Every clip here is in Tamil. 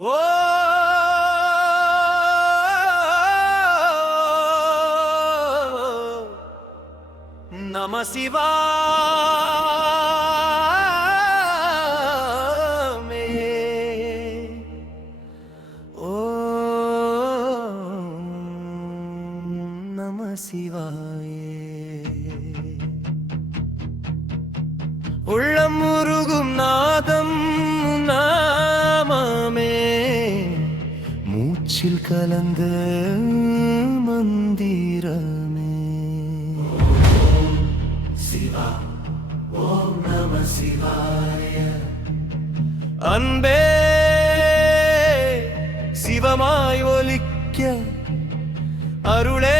ஓ நம சிவாமே ஓ நம சிவாயே உள்ளம் கலந்த மந்திரமே. சிவா ஓம் நம சிவாய. அன்பே சிவமாய் ஒலிக்க. அருளே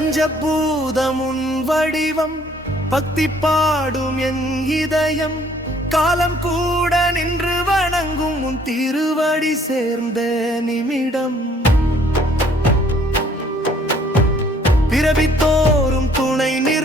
பஞ்சபூதமுன் வடிவம் பக்தி பாடும் என் இதயம். காலம் கூட நின்று வணங்கும் உன் திருவடி சேர்ந்த நிமிடம். பிறவித்தோறும் துணை நிற்பும்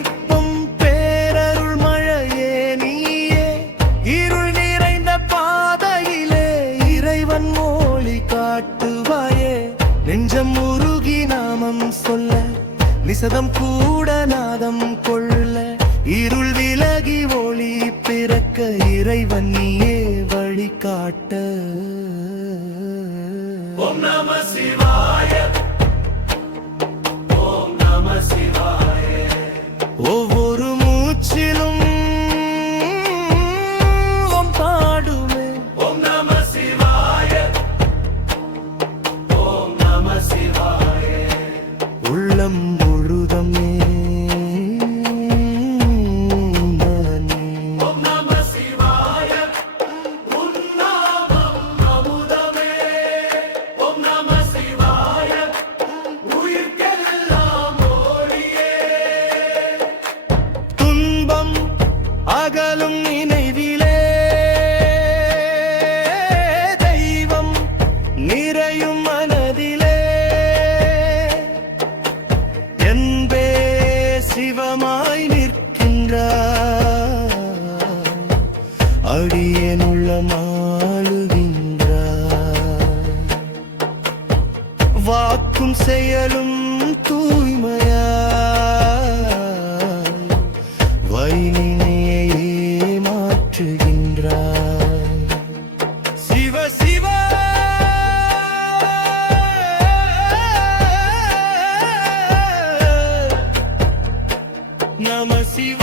நிசதம் கூட நாதம் கொள்ள இருள் விலகி ஒளி பிறக்க இறைவன் நீயே வழிகாட்ட. ஓம் நம சிவாய. ஒவ்வொரு மூச்சிலும் பாடுமே. ஓம் நம சிவாய. ஓம் நம சிவாய. உள்ளம் அடியனுள்ள மாளுகின்றார். வாக்கும் செயலும் தூய்மையா வைனினையே மாற்றுகின்றாய் சிவ சிவ! நம சிவ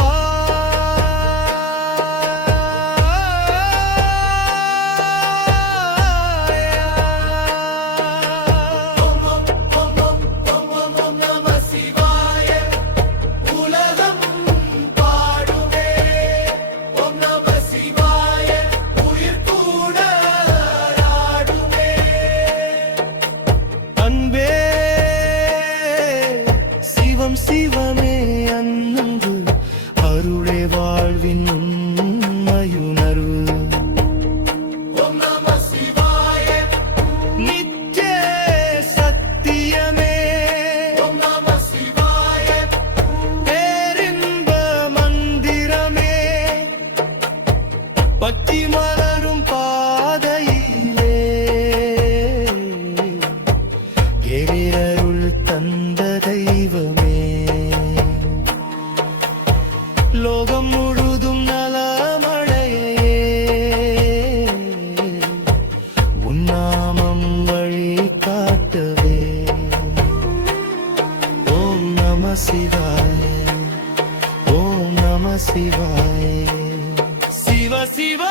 சிவாய ஓம் நம சிவாய சிவ சிவ